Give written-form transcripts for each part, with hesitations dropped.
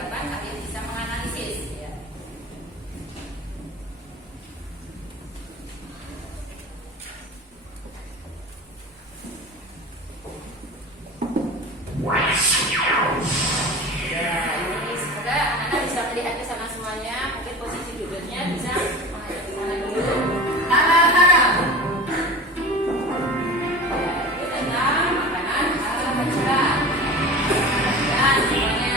kapan kalian bisa menganalisis ya. Ini semoga anak-anak bisa melihat ke sana semuanya. Mungkin posisi duduknya bisa menghadap ke sana dulu. Tangan. Ini tentang makanan ala Malaysia. Dan semuanya.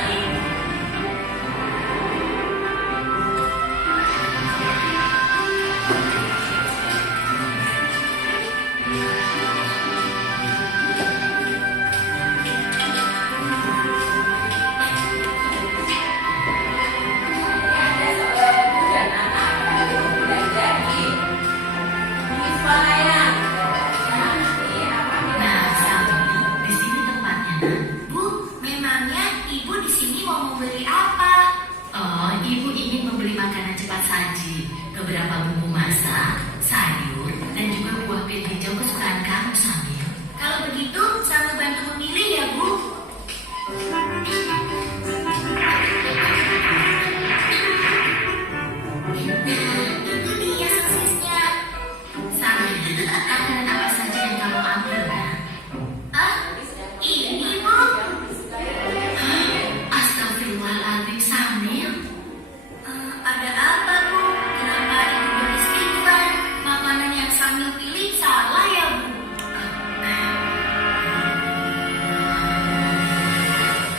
Beberapa bumbu masak, sayur, dan juga buah pil hijau kesukaan kamu, Samil. Kalau begitu, Samil bantu memilih ya, Bu. Itu dia sosisnya. Samil, makanan apa saja yang kamu ambil, kan? Ini, Bu. Astagfirullahaladzim, Samil. Ada apa, Bu? Kenapa Ibu beristighfar? Makanan yang Samil pilih salah ya, Bu?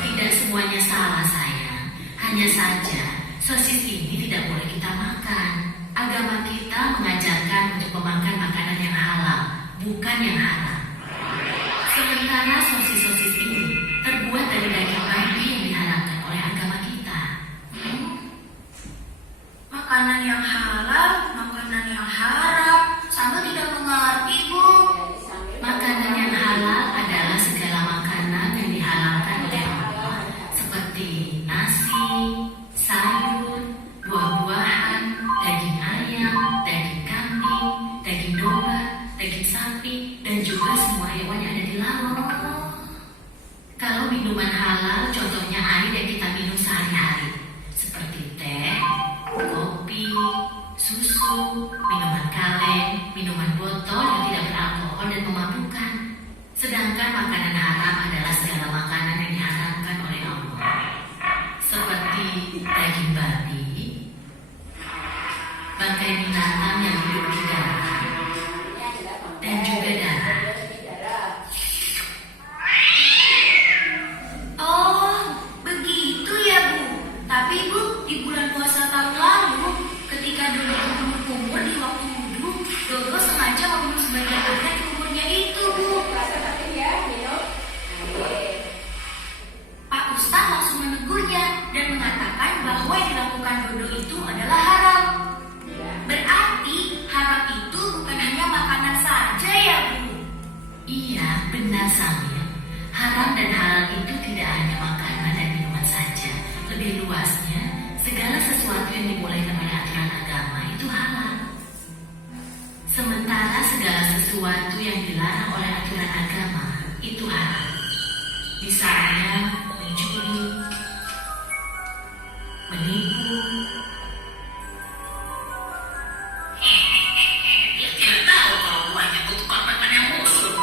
Tidak semuanya salah, sayang. Hanya saja, sosis ini tidak boleh kita makan. Agama kita mengajarkan untuk memakan makanan yang halal, bukan yang haram. Sementara sosis-sosis ini terbuat dari daging babi yang diharamkan oleh agama kita. Makanan yang halal, makanan yang haram, Sambil tidak mengerti, Bu. Makanan yang halal adalah segala makanan yang dihalalkan oleh Allah, seperti nasi, sayur, buah-buahan, daging ayam, daging kambing, daging domba, daging sapi, dan juga semua hewan yang ada di laut. Kalau minuman halal, contohnya air yang kita minum sehari-hari, seperti teh, kopi, susu, minuman kaleng, minuman botol yang tidak beralkohol dan memabukkan. Sedangkan makanan haram adalah segala makanan yang diharamkan oleh Allah, seperti daging babi, bangkai binatang yang hidup di darat, dan juga darah. Oh, begitu ya, Bu. Tapi, Bu, di bulan puasa tahun lalu, ketika Dodo kumur di waktu wudhu, Dodo sengaja membunuh sebagian air di kumurnya itu, Bu. Pak Ustadz langsung menegurnya dan mengatakan bahwa yang dilakukan Dodo itu adalah haram. Berarti haram itu bukan hanya makanan saja ya, Bu? Iya, benar, Samil. Haram dan halal itu tidak hanya makanan dan minuman saja. Lebih luasnya, segala sesuatu yang dibolehkan oleh aturan agama itu halal. Sementara segala sesuatu yang dilarang oleh aturan agama itu haram. Misalnya mencuri, menipu. Dia tidak tahu kalau buahnya kutukan makan yang musuh.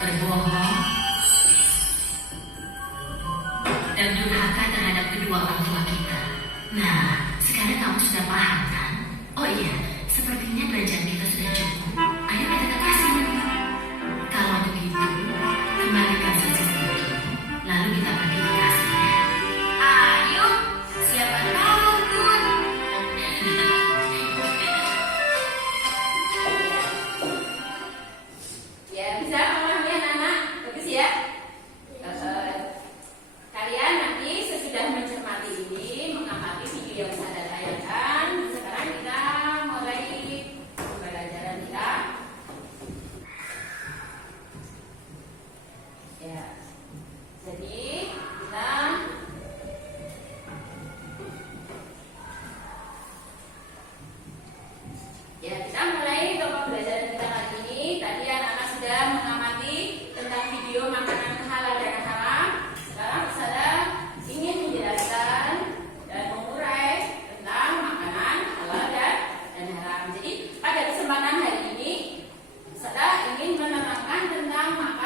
Berbohong dan durhaka terhadap kedua orang tua kita. Nah, sekarang kamu sudah paham, kan? Oh iya, sepertinya belanjaan kita sudah cukup. Ayo kita kasih. Kalau begitu, kembalikan sosis itu, lalu kita pergi ke kasir. Ayo, siapa tahu, Bun. Ya, bisa memahami anak-anak. Bagus ya. Kalian nanti sesudah mencermati ini, mengamati video yang saya tayangkan. Sekarang kita mulai pembelajaran kita.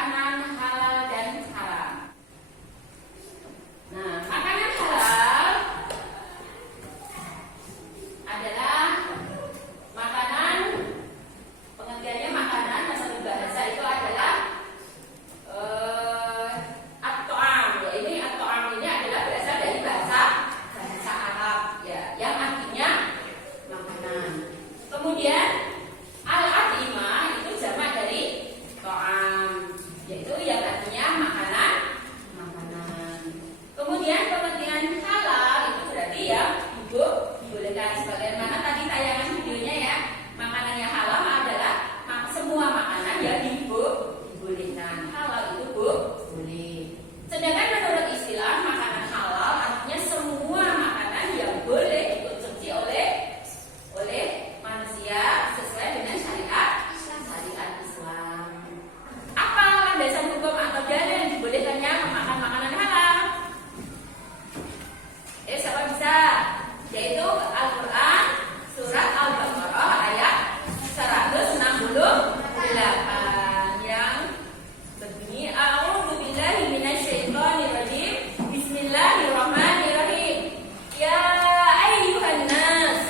makanan halal dan haram. Nah, makanan halal adalah makanan, pengertiannya makanan dalam bahasa itu adalah at-ta'am. Ya, ini at-ta'am ini adalah berasal dari bahasa Arab ya, yang artinya makanan. Kemudian al-atimah itu jamak dari ta'am, yaitu yang artinya makanan. Kemudian pengertian halal itu berarti ya dibolehkan, sebagaimana tadi tayangan videonya ya. Makanan yang halal adalah semua makanan yang dibolehkan. Halal itu boleh. Sedangkan menurut istilah makanan halal artinya semua makanan yang boleh dikonsumsi oleh manusia sesuai dengan syariat Islam. Apa landasan hukum atau dalil yang dibolehkannya memakan makanan halal? Siapa bisa? Yaitu Al-Quran surat Al-Baqarah ayat 168 yang berbunyi A'udzubillahi minasyaitonirrajim. Bismillahirrahmanirrahim. Ya ayyuhan nas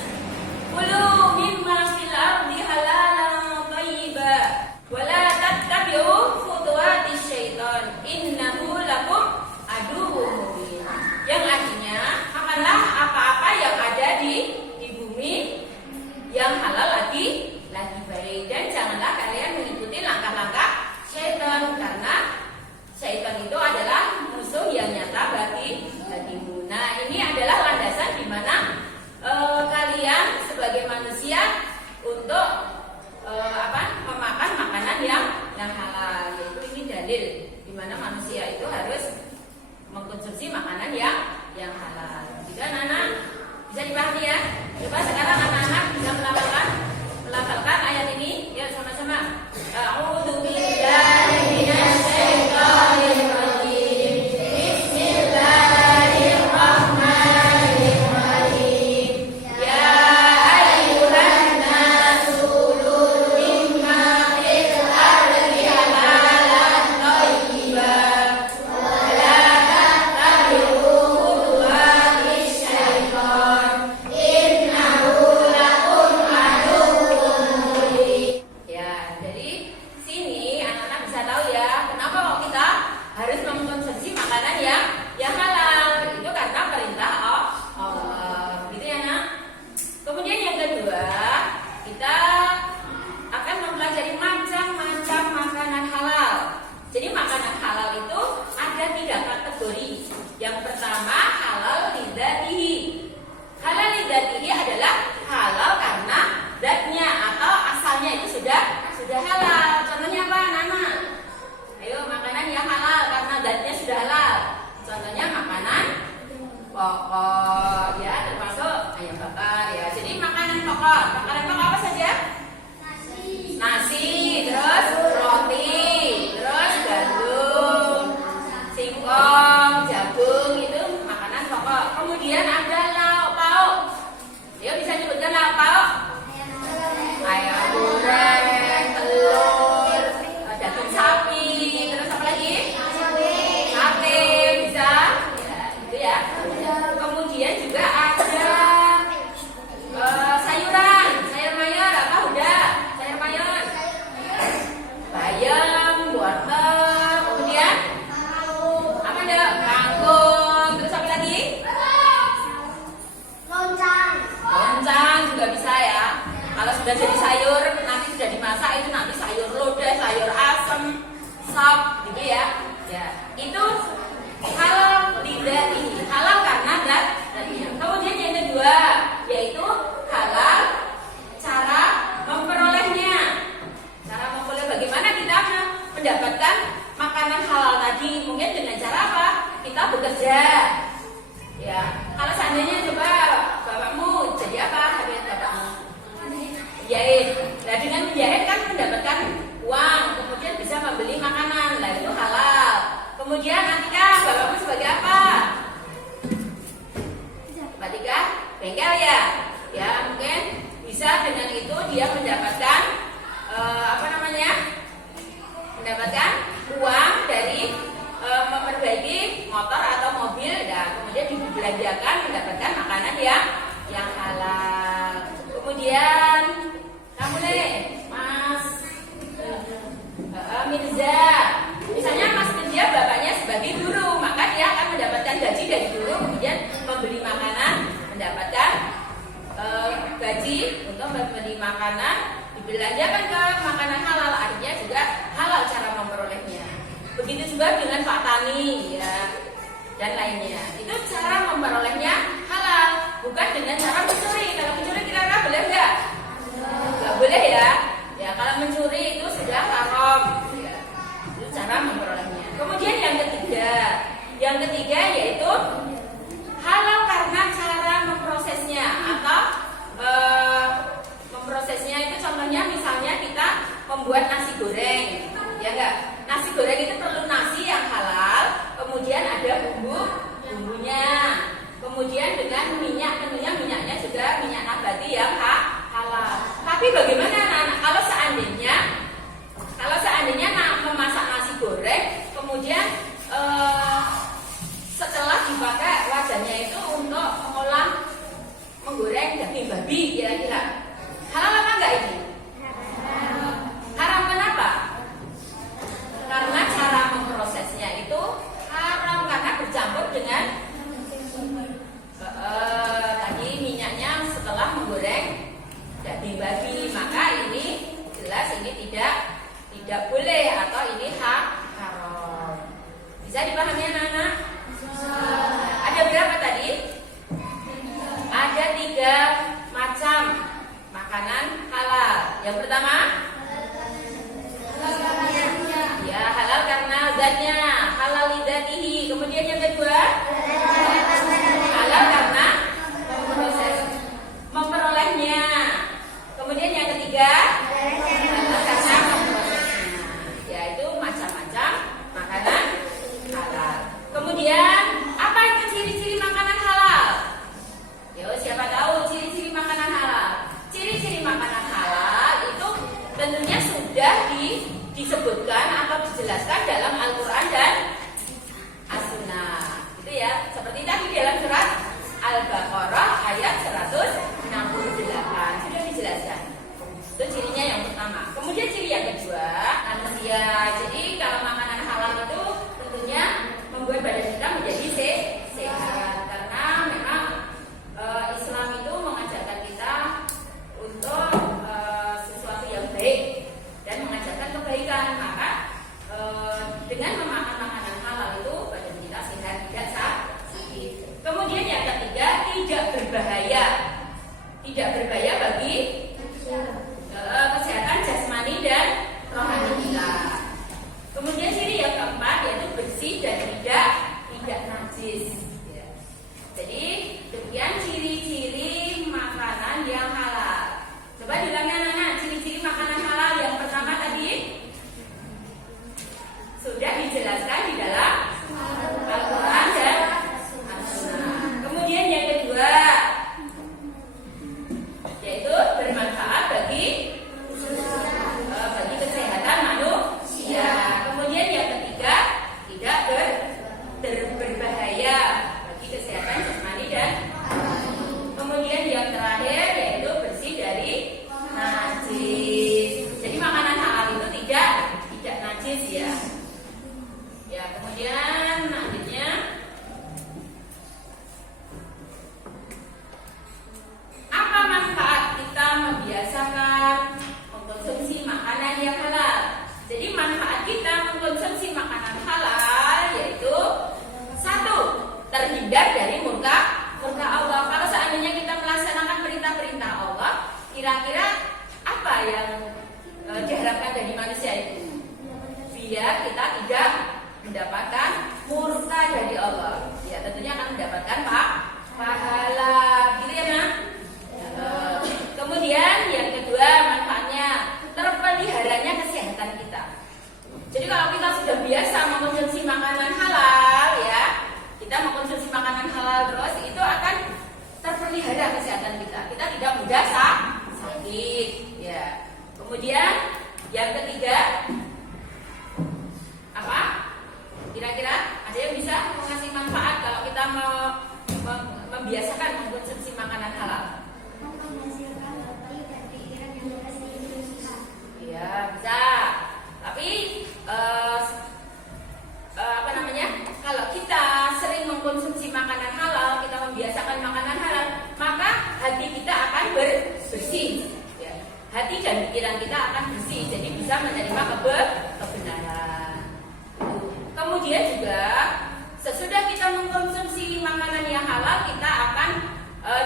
kulu mimma fil ardi halalan thayyiban wa la tattabi'u khutuwatis syaitan innahu lakum aduwwun mubin. Yang artinya makanlah apa-apa yang ada di bumi yang halal lagi baik, dan janganlah kalian mengikuti langkah-langkah syaitan, karena syaitan itu adalah musuh yang nyata bagimu. Nah, ini adalah landasan di mana kalian sebagai manusia untuk memakan makanan yang halal, yaitu ini dalil di mana manusia itu harus mengkonsumsi makanan yang halal. Jika anak-anak bisa dipahami ya. Coba sekarang anak-anak bisa melafalkan ayat ini. Ya, sama-sama. A'udzubillahi minasyaitonirrajim. Bismillahirrahmanirrahim. Ya ayyuhan nasu kulu mimma fil ardi halalan thayyiban wa la tattabi'u khutuwatis syaitan innahu lakum aduwwun mubin. Ya, jadi sini anak-anak bisa tahu ya, kenapa kok kita harus mengkonsumsi makanan yang halal. Itu karena perintah Allah. Gitu ya, Nak? Kemudian yang kedua, kita akan mempelajari macam-macam makanan halal. Jadi makanan halal itu ada 3 kategori. Yang pertama, halal lidzatihi. Halal lidzatihi adalah halal karena zatnya atau asalnya itu sudah halal. Contohnya apa, Nana? Ayo, makanan yang halal karena zatnya sudah halal. Contohnya makanan pokok ya, termasuk ayam bakar ya. Jadi makanan pokok apa saja? Nasi, terus roti, terus gandum, singkong, jagung, itu makanan pokok. Kemudian ada lauk pauk. Ayo, bisa nyebutkan lauk pauk? Ayam goreng, telur, daging sapi, terus apa lagi? Sate, bisa? Ya, itu ya. Kemudian juga ada sayuran, sayur mayur, apa udah? Sayur mayur, bayam, wortel, kemudian apa ada? Kangkung, terus apa lagi? Loncang juga bisa ya. Kalau sudah jadi sayur, nanti sudah dimasak, itu nanti sayur lodeh, sayur asem, sop, gitu ya. Ya, itu halal lidzatihi, halal karena zatnya. Kemudian yang kedua, yaitu halal cara memperolehnya. Cara memperoleh bagaimana kita mendapatkan makanan halal tadi? Mungkin dengan cara apa? Kita bekerja. Ya, kalau seandainya coba bapakmu jadi apa? Habis bapakmu jahit. Nah, dengan menjahit kan mendapatkan uang, kemudian bisa membeli makanan. Lah, itu halal. Kemudian Atika, bapakmu sebagai apa? Atika, bengkel ya. Ya, mungkin bisa dengan itu dia mendapatkan mendapatkan uang Mirza. Misalnya Mas Mirza bapaknya sebagai guru, maka dia akan mendapatkan gaji dari guru, kemudian membeli makanan, mendapatkan gaji untuk membeli makanan, dibelanjakan ke makanan halal, artinya juga halal cara memperolehnya. Begitu juga dengan Pak Tani ya, dan lainnya. Itu cara memperolehnya halal, bukan dengan cara mencuri. Kalau mencuri kira-kira boleh nggak? Nggak boleh ya. Ya kalau mencuri itu sudah haram. Ya. Itu cara memperolehnya. Kemudian yang ketiga yaitu halal karena cara memprosesnya atau memprosesnya itu contohnya misalnya kita membuat nasi goreng, ya enggak? Nasi goreng itu perlu nasi yang halal, kemudian ada bumbunya, kemudian dengan minyak, tentunya minyaknya juga minyak nabati yang halal. Tapi bagaimana anak-anak kalau seandainya memasak nasi goreng, kemudian setelah dipakai wajannya itu untuk menggoreng daging babi, kira-kira halal apa enggak ini? Haram. Kenapa? Karena cara memprosesnya itu haram karena bercampur dengan tadi minyaknya setelah menggoreng daging babi, maka ini jelas ini tidak boleh atau ini haram. Bisa dipahami anak-anak? Ada berapa tadi? Ada 3 macam makanan halal. Yang pertama, ya halal karena zatnya, halal lidzatihi. Kemudian yang kedua, halal karena memperolehnya. Kemudian yang ketiga, halal karena memprosesnya. Yaitu macam-macam makanan halal. Kemudian apa itu ciri-ciri makanan halal? Yo, siapa tahu ciri-ciri makanan halal? Ciri-ciri makanan halal itu tentunya sudah disebutkan atau dijelaskan dalam Al-Quran dan As-Sunnah. Itu ya, seperti tadi dalam surat Al-Baqarah ayat 168 sudah dijelaskan. Itu cirinya yang pertama. Kemudian ciri yang kedua, manusia. Jadi kalau makanan halal itu tentunya membuat badan kita menjadi sehat. Karena memang Islam itu mengajarkan kita untuk sesuatu yang baik dan mengajarkan kebaikan. Maka dengan memakan makanan halal itu badan kita sehat, tidak sakit. Kemudian yang ketiga, tidak berbahaya. Tidak berbahaya bagi kesehatan jasmani dan rohani kita. Kemudian ciri yang keempat yaitu bersih dan tidak najis. Ya. Jadi demikian ciri-ciri makanan yang halal. Coba diulangi anak-anak, ciri-ciri makanan halal yang pertama tadi sudah dijelaskan di dalam Al-Quran dan As-Sunnah. Kemudian yang kedua yaitu bermanfaat bagi kesehatan manusia. Kemudian yang ketiga tidak berbahaya bagi kesehatan jasmani dan kemudian yang terakhir yaitu bersih dari najis. Jadi makanan halal itu tidak najis ya. Ya, kemudian selanjutnya apa manfaat kita membiasakan mengkonsumsi makanan yang halal? Jadi manfaat kita mengkonsumsi makanan halal yaitu satu, terhindar dari murka Allah. Kalau seandainya kita melaksanakan perintah-perintah Allah, kira-kira apa yang diharapkan dari manusia itu? Biar kita tidak mendapatkan murka dari Allah. Ya, tentunya akan mendapatkan pahala. Gitu ya, Nak? Kemudian yang kedua manfaatnya terpeliharanya kesehatan kita. Jadi kalau kita sudah biasa mengkonsumsi makanan halal ya, kita mengkonsumsi makanan halal terus, itu akan terpelihara kesehatan kita. Kita tidak mudah sakit ya. Kemudian yang ketiga apa? Kira-kira ada yang bisa mengasih manfaat kalau kita membiasakan mengkonsumsi makanan halal? Ya bisa. Tapi dan pikiran kita akan bersih, jadi bisa menerima kebenaran. Kemudian juga sesudah kita mengkonsumsi makanan yang halal, kita akan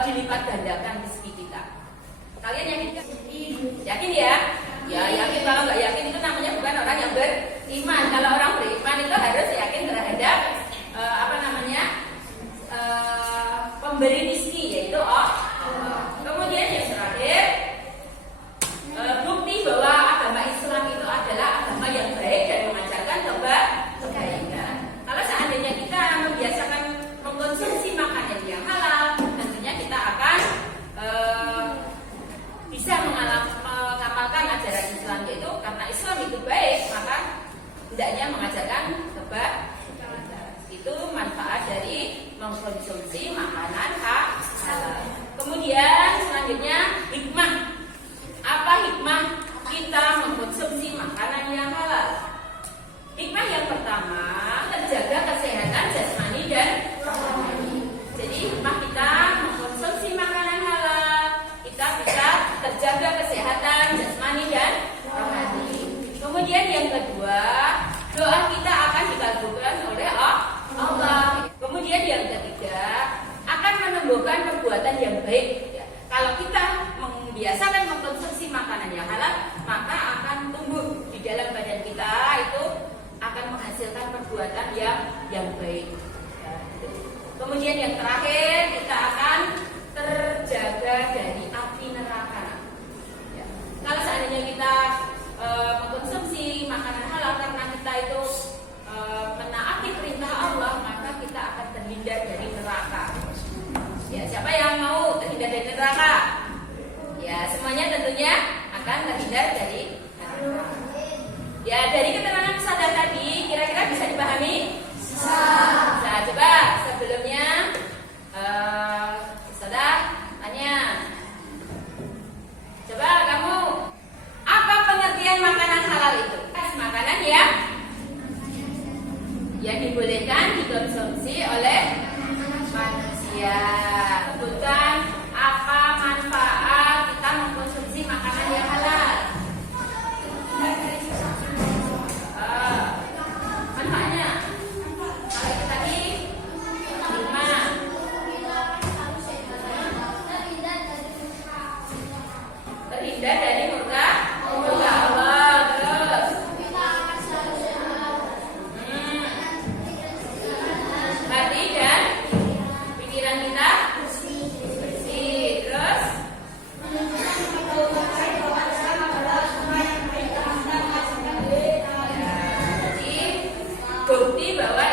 dilipat gandakan rezeki kita. Kalian yakin? Yakin ya? Ya yakin. Kalau nggak yakin itu namanya bukan orang yang beriman. Kalau orang beriman itu harus yakin terhadap pemberi rezeki, yaitu Allah. Kemudian yang terakhir, bukti bahwa agama Islam itu adalah agama yang baik dan mengajarkan kebaikan. Kalau seandainya kita membiasakan mengkonsumsi makanan yang halal, tentunya kita akan bisa mengamalkan ajaran Islam, yaitu karena Islam itu baik, maka hendaknya mengajarkan kebaikan. Itu manfaat dari mengkonsumsi makanan halal. Kemudian selanjutnya hikmah. Apa hikmah kita mengkonsumsi makanan yang halal? Hikmah yang pertama, terjaga kesehatan jasmani dan rohani. Jadi hikmah kita mengkonsumsi makanan halal, kita bisa terjaga kesehatan jasmani dan rohani. Kemudian yang kedua, doa kita akan dikabulkan oleh Allah. Kemudian yang ketiga, akan menumbuhkan perbuatan yang baik. Kalau kita membiasakan mengkonsumsi makanan yang halal, maka akan tumbuh di dalam badan kita, itu akan menghasilkan perbuatan yang baik. Kemudian yang terakhir, kita akan terjaga dari api neraka. Kalau seandainya kita mengkonsumsi makanan halal karena kita itu menaati perintah Allah, maka kita akan terhindar dari neraka. Ya, siapa yang mau terhindar dari neraka? Ya, semuanya tentunya akan terhindar dari neraka. Ya, dari keterangan Ustazah tadi, kira-kira bisa dipahami? Bisa. Nah, coba sebelumnya Ustazah tanya. Coba kamu, apa pengertian makanan halal itu? Makanan yang dibolehkan dikonsumsi oleh manusia. Sebutkan apa manfaat kita mengkonsumsi makanan yang halal. Manfaatnya kalau itu tadi 5. Terhindar dari murka Allah. Terus hati dan pikiran kita bersih. Terus jadi bukti bahwa